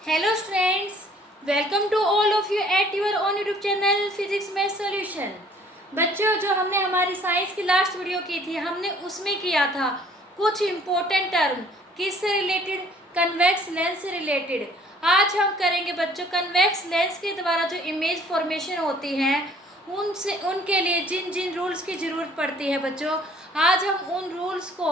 Hello students, welcome to all of you at your own YouTube channel physics math solution. बच्चों, जो हमने हमारी science की last video की थी, हमने उसमें किया था कुछ इम्पोर्टेंट टर्म किससे रिलेटेड, कन्वेक्स लेंस से रिलेटेड। आज हम करेंगे बच्चों कन्वेक्स लेंस के द्वारा जो इमेज फॉर्मेशन होती है उनसे उनके लिए जिन जिन रूल्स की ज़रूरत पड़ती है बच्चों, आज हम उन रूल्स को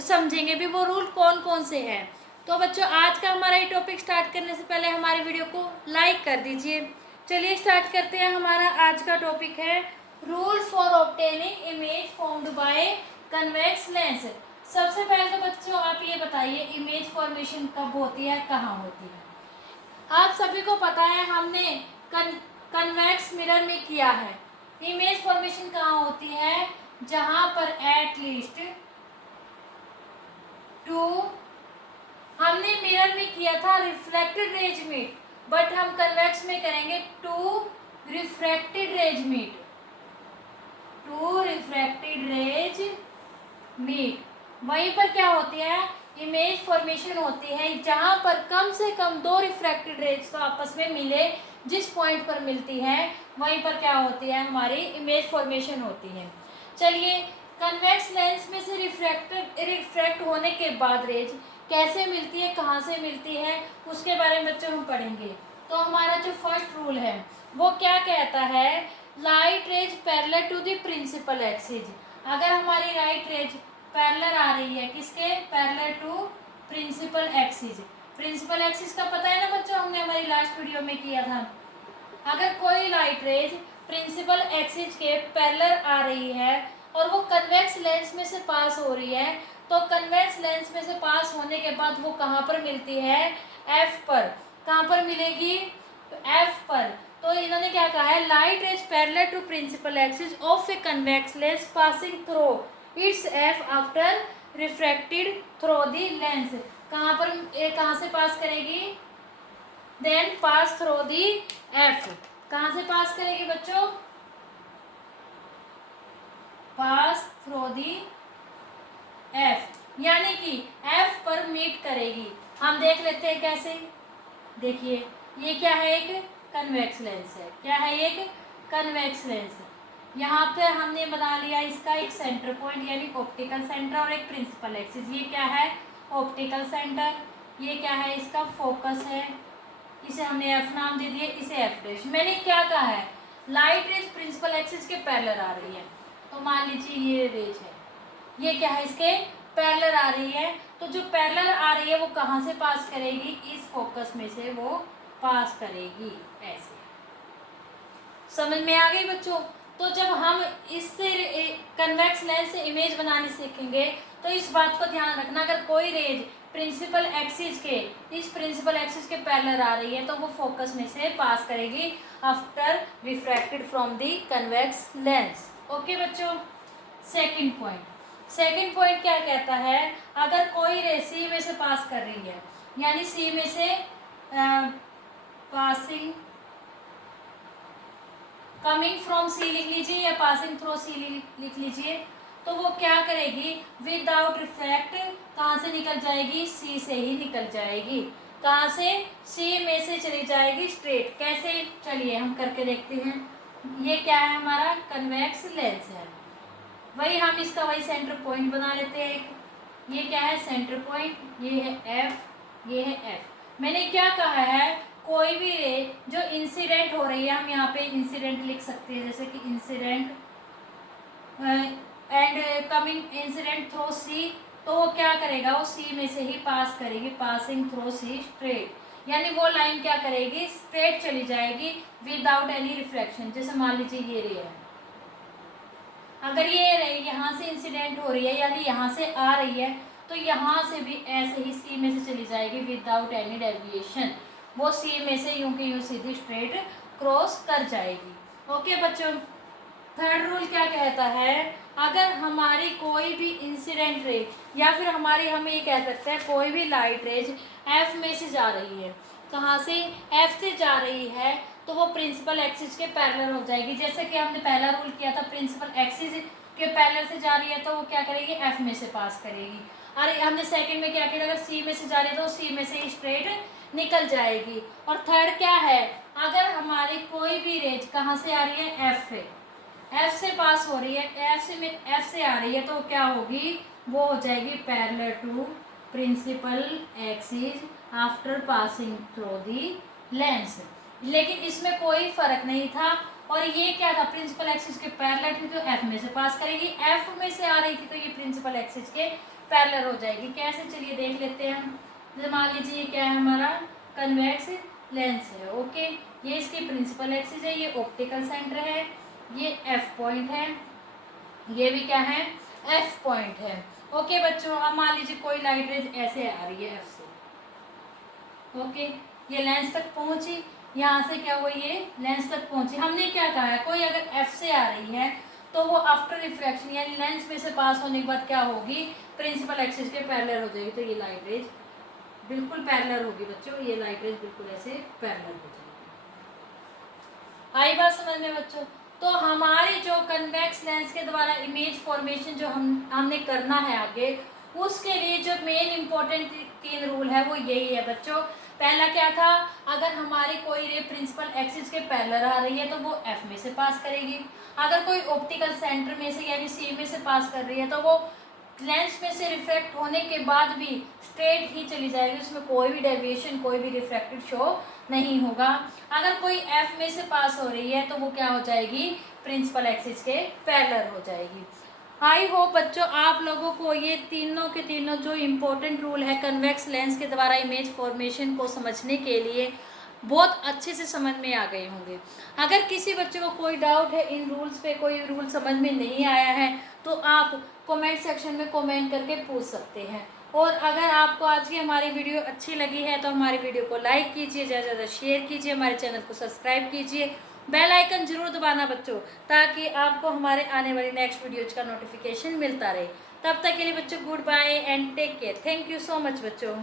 समझेंगे भी। वो रूल कौन कौन से हैं। तो बच्चों, आज का हमारा ये टॉपिक स्टार्ट करने से पहले हमारे वीडियो को लाइक कर दीजिए। चलिए स्टार्ट करते हैं। हमारा आज का टॉपिक है rules for obtaining image formed by convex lens. सबसे पहले तो बच्चों आप ये बताइए, इमेज फॉर्मेशन कब होती है, कहाँ होती है। आप सभी को पता है, हमने कन्वेक्स मिरर में किया है। इमेज फॉर्मेशन कहाँ होती है, जहाँ पर एट लीस्ट टू, हमने मिरर में किया था रिफ्लेक्टेड रेज मीट, बट हम कन्वेक्स में करेंगे two refracted rays meet, two refracted rays meet. वहीं पर क्या होती है, इमेज फॉर्मेशन होती है जहां पर कम से कम दो रिफ्रैक्टेड रेज तो आपस में मिले। जिस पॉइंट पर मिलती है वहीं पर क्या होती है, हमारी इमेज फॉर्मेशन होती है। चलिए, कन्वेक्स लेंस में से रिफ्रैक्ट होने के बाद रेज कैसे मिलती है, कहाँ से मिलती है, उसके बारे में बच्चों हम पढ़ेंगे। तो हमारा जो फर्स्ट रूल है वो क्या कहता है, light rays parallel to the principal axis. अगर हमारी राइट रेज पैरेलल आ रही है, किसके, parallel to principal axis. Principal axis का पता है ना बच्चों, हमने हमारी लास्ट वीडियो में किया था। अगर कोई लाइट रेज प्रिंसिपल एक्सिस के पैरेलल आ रही है और वो कन्वेक्स लेंस में से पास हो रही है, तो कन्वेक्स लेंस में से पास होने के बाद वो कहाँ पर मिलती है, एफ पर। कहाँ पर मिलेगी, एफ पर। तो इन्होंने क्या कहा है, light rays parallel to principal axis of a convex lens passing through its F after refracted through the lens. कहाँ पर, कहाँ से पास करेगी, then pass through the F. कहाँ से पास करेगी बच्चों, पास थ्रू दी एफ, यानी कि एफ पर मीट करेगी। हम देख लेते हैं कैसे। देखिए, ये क्या है, एक कन्वेक्स लेंस है। क्या है, एक कन्वेक्स लेंस। यहाँ पे हमने बना लिया इसका एक सेंटर पॉइंट यानी ऑप्टिकल सेंटर और एक प्रिंसिपल एक्सिस। ये क्या है, ऑप्टिकल सेंटर। ये क्या है, इसका फोकस है। इसे हमने एफ नाम दे दिया, इसे एफ डैश। मैंने क्या कहा है, लाइट रेज प्रिंसिपल एक्सिस के पैरेलल आ रही है। तो मान लीजिए ये रेज है, ये क्या है, इसके पैरेलल आ रही है। तो जो पैरेलल आ रही है वो कहाँ से पास करेगी, इस फोकस में से वो पास करेगी। ऐसे समझ में आ गई बच्चों। तो जब हम इससे कन्वेक्स लेंस से इमेज बनाने सीखेंगे तो इस बात को ध्यान रखना, अगर कोई रेज प्रिंसिपल एक्सिस के, इस प्रिंसिपल एक्सिस के पैरेलल आ रही है तो वो फोकस में से पास करेगी after refracted from the convex lens. Okay बच्चों। सेकंड पॉइंट क्या कहता है, अगर कोई रे सी में से पास कर रही है, यानी सी में से पासिंग, कमिंग फ्रॉम सी लिख लीजिए या पासिंग थ्रू सी लिख लीजिए, तो वो क्या करेगी, विदाउट रिफ्रैक्ट कहाँ से निकल जाएगी, सी से ही निकल जाएगी। कहाँ से, सी में से चली जाएगी स्ट्रेट। कैसे, चलिए हम करके देखते हैं। ये क्या है, हमारा कन्वेक्स लेंस है। वही हम इसका वही सेंटर पॉइंट बना लेते हैं एक। ये क्या है, सेंटर पॉइंट। ये है एफ, ये है एफ। मैंने क्या कहा है, कोई भी रे जो इंसिडेंट हो रही है, हम यहाँ पे इंसिडेंट लिख सकते हैं, जैसे कि incident and coming incident through सी, तो वो क्या करेगा, वो सी में से ही पास करेगी, पासिंग थ्रू सी स्ट्रेट। यानी वो लाइन क्या करेगी, स्ट्रेट चली जाएगी विदाउट एनी रिफ्लेक्शन। जैसे मान लीजिए ये रे है, अगर ये रे यहाँ से इंसिडेंट हो रही है यानी यहाँ से आ रही है, तो यहाँ से भी ऐसे ही सी में से चली जाएगी विदाउट एनी डेविएशन। वो सी में से यूं की यूं सीधी स्ट्रेट क्रॉस कर जाएगी। ओके बच्चों। थर्ड रूल क्या कहता है, अगर हमारी कोई भी इंसिडेंट रे या फिर हमारी, हम ये कह सकते हैं कोई भी लाइट रेज एफ में से जा रही है, कहाँ से, एफ से जा रही है, तो वो प्रिंसिपल एक्सिस के पैरेलल हो जाएगी। जैसे कि हमने पहला रूल किया था, प्रिंसिपल एक्सिस के पैरेलल से जा रही है तो वो क्या करेगी, एफ में से पास करेगी। और हमने सेकंड में क्या किया, अगर सी में से जा रही है तो सी में से ही स्ट्रेट निकल जाएगी। और थर्ड क्या है, अगर हमारी कोई भी रेज कहाँ से आ रही है, एफ से, एफ से पास हो रही है, एफ से आ रही है, तो क्या होगी, वो हो जाएगी parallel to principal axis after passing through the lens. लेकिन इसमें कोई फर्क नहीं था, और ये क्या था, प्रिंसिपल एक्सिस के पैरेलल थी तो एफ में से पास करेगी, एफ में से आ रही थी तो ये प्रिंसिपल एक्सिस के पैरेलल हो जाएगी। कैसे, चलिए देख लेते हैं हम। मान लीजिए ये क्या है, हमारा कन्वेक्स लेंस है, ओके, ये इसकी प्रिंसिपल एक्सिस है, ये ऑप्टिकल सेंटर है, ये एफ पॉइंट है, ये भी क्या है, एफ पॉइंट है। ओके बच्चों, अब मान लीजिए कोई लाइट रेज ऐसे आ रही है एफ से, ओके, ये लेंस तक पहुंची, यहाँ से क्या हुआ, ये लेंस तक पहुंची। हमने क्या कहा है, कोई अगर एफ से आ रही है तो वो आफ्टर रिफ्रैक्शन यानी लेंस में से पास होने के बाद क्या होगी, प्रिंसिपल एक्सिस के पैरेलल हो जाएगी, तो ये लाइट रेज बिल्कुल पैरेलल होगी बच्चों, ये लाइट रेज बिल्कुल ऐसे पैरेलल हो जाएगी। आई बात समझ में बच्चों। तो हमारी जो कन्वेक्स लेंस के द्वारा इमेज फॉर्मेशन जो हमने करना है आगे, उसके लिए जो मेन इंपॉर्टेंट 3 रूल है वो यही है बच्चों। पहला क्या था, अगर हमारी कोई रे प्रिंसिपल एक्सिस के पैरेलल आ रही है तो वो एफ में से पास करेगी, अगर कोई ऑप्टिकल सेंटर में से यानी सी में से पास कर रही है तो वो लेंस में से रिफ्रैक्ट होने के बाद भी स्ट्रेट ही चली जाएगी, उसमें कोई भी डेविएशन, कोई भी रिफ्रैक्टेड शो नहीं होगा। अगर कोई एफ में से पास हो रही है तो वो क्या हो जाएगी, प्रिंसिपल एक्सिस के पैरेलल हो जाएगी। आई होप बच्चों आप लोगों को ये तीनों के तीनों जो इम्पोर्टेंट रूल है कन्वेक्स लेंस के द्वारा इमेज फॉर्मेशन को समझने के लिए बहुत अच्छे से समझ में आ गए होंगे। अगर किसी बच्चे को कोई डाउट है इन रूल्स पे, कोई रूल समझ में नहीं आया है, तो आप कमेंट सेक्शन में कमेंट करके पूछ सकते हैं। और अगर आपको आज की हमारी वीडियो अच्छी लगी है तो हमारी वीडियो को लाइक कीजिए, ज़्यादा से ज़्यादा शेयर कीजिए, हमारे चैनल को सब्सक्राइब कीजिए, बेल आइकन जरूर दबाना बच्चों, ताकि आपको हमारे आने वाली नेक्स्ट वीडियोज का नोटिफिकेशन मिलता रहे। तब तक के लिए बच्चों goodbye and take care. Thank you so much बच्चों।